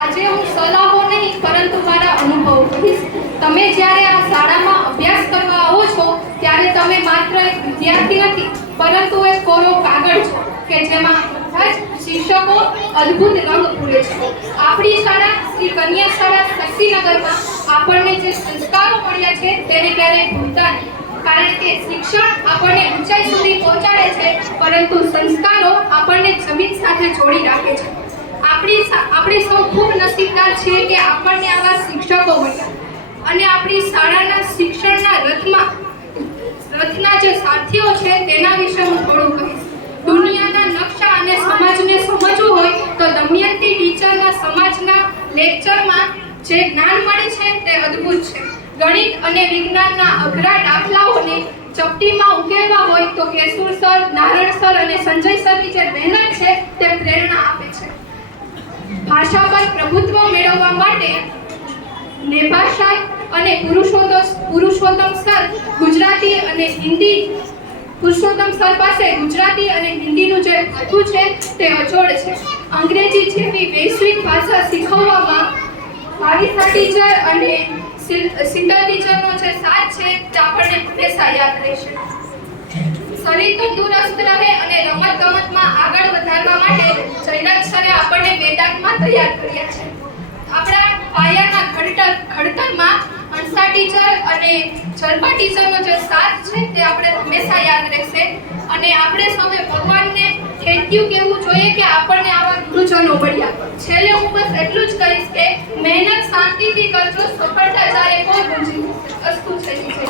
આજે હું સલાહો નહીં પરંતુ મારા અનુભવો કહીશ. તમે જ્યારે આ શાળામાં અભ્યાસ કરવા આવો છો ત્યારે તમે માત્ર એક વિદ્યાર્થી નથી પરંતુ એક કોરો કાગળ છો કે જેમાં બધા જ શિક્ષકો અદ્ભુત રંગ પૂરે છે. આપણી શાળા શ્રી કન્યા શાળા શક્તિનગરમાં આપણને જે સંસ્કારો મળ્યા છે તેને ક્યારેય ભૂલતા નહીં. કારણ કે શિક્ષણ આપણને ઊંચાઈ સુધી પહોંચાડે છે પરંતુ સંસ્કારો આપણને જમીન સાથે જોડી રાખે છે. આપણે સૌ ખૂબ નસીબદાર છીએ કે આપણને આવા શિક્ષકો મળ્યા અને આપણી શાળાના શિક્ષણના રથના જે સાથીઓ છે તેના વિશે હું થોડું કહીશ. દુનિયાના નકશા અને સમાજને સમજવું હોય તો દમયંતી ટીચરના સમાજના લેક્ચરમાં જે જ્ઞાન મળે છે તે અદ્ભુત છે. ગણિત અને વિજ્ઞાનના અઘરા દાખલાઓને ચપટીમાં ઉકેલવા હોય તો કેશુર સર, નારાયણ સર અને સંજય સરની જે મહેનત છે તે પ્રેરણા આપે છે. ભાષા પર પ્રભુત્વ મેળવવા માટે નેભા સર અને પુરુષોત્તમ સર ગુજરાતી અને હિન્દી પુરુષોત્તમ સર પાસે ગુજરાતી અને હિન્દીનું જે ભાથું છે તે અચોડ છે. અંગ્રેજી જેવી વૈશ્વિક ભાષા શીખવવામાં ભાવિસા ટીચર અને સિંગલ ટીચરનો જે સાથ છે તે આપણને હંમેશા યાદ રહેશે. શરીર તંદુરસ્ત રહે અને રમતગમતમાં આગળ વધારવા માટે જયરાજ સરે આપણને મેદાનમાં તૈયાર કર્યા છે. આપણા પાયાના ઘડતરમાં હંસા ટીચર અને જલ્પા ટીચરનો જે સાથ છે તે આપણે હંમેશા યાદ રહેશે અને આપણે સૌએ ભગવાનને થેન્ક યુ કહેવું જોઈએ કે આપણને આવા ગુરુજનો મળ્યા. છેલ્લે હું બસ એટલું જ કહીશ કે મહેનત શાંતિથી કરજો, સફળતા જાય કોઈ ગુંજી અસ્તુ થઈ છે.